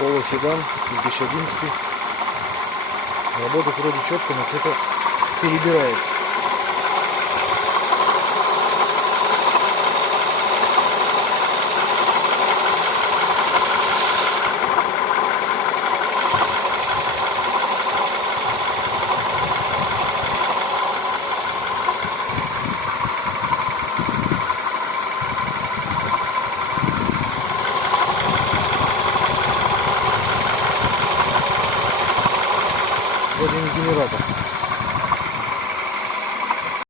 Polo седан 2011. Работает вроде четко, но что-то перебирает. Вроде не генератор.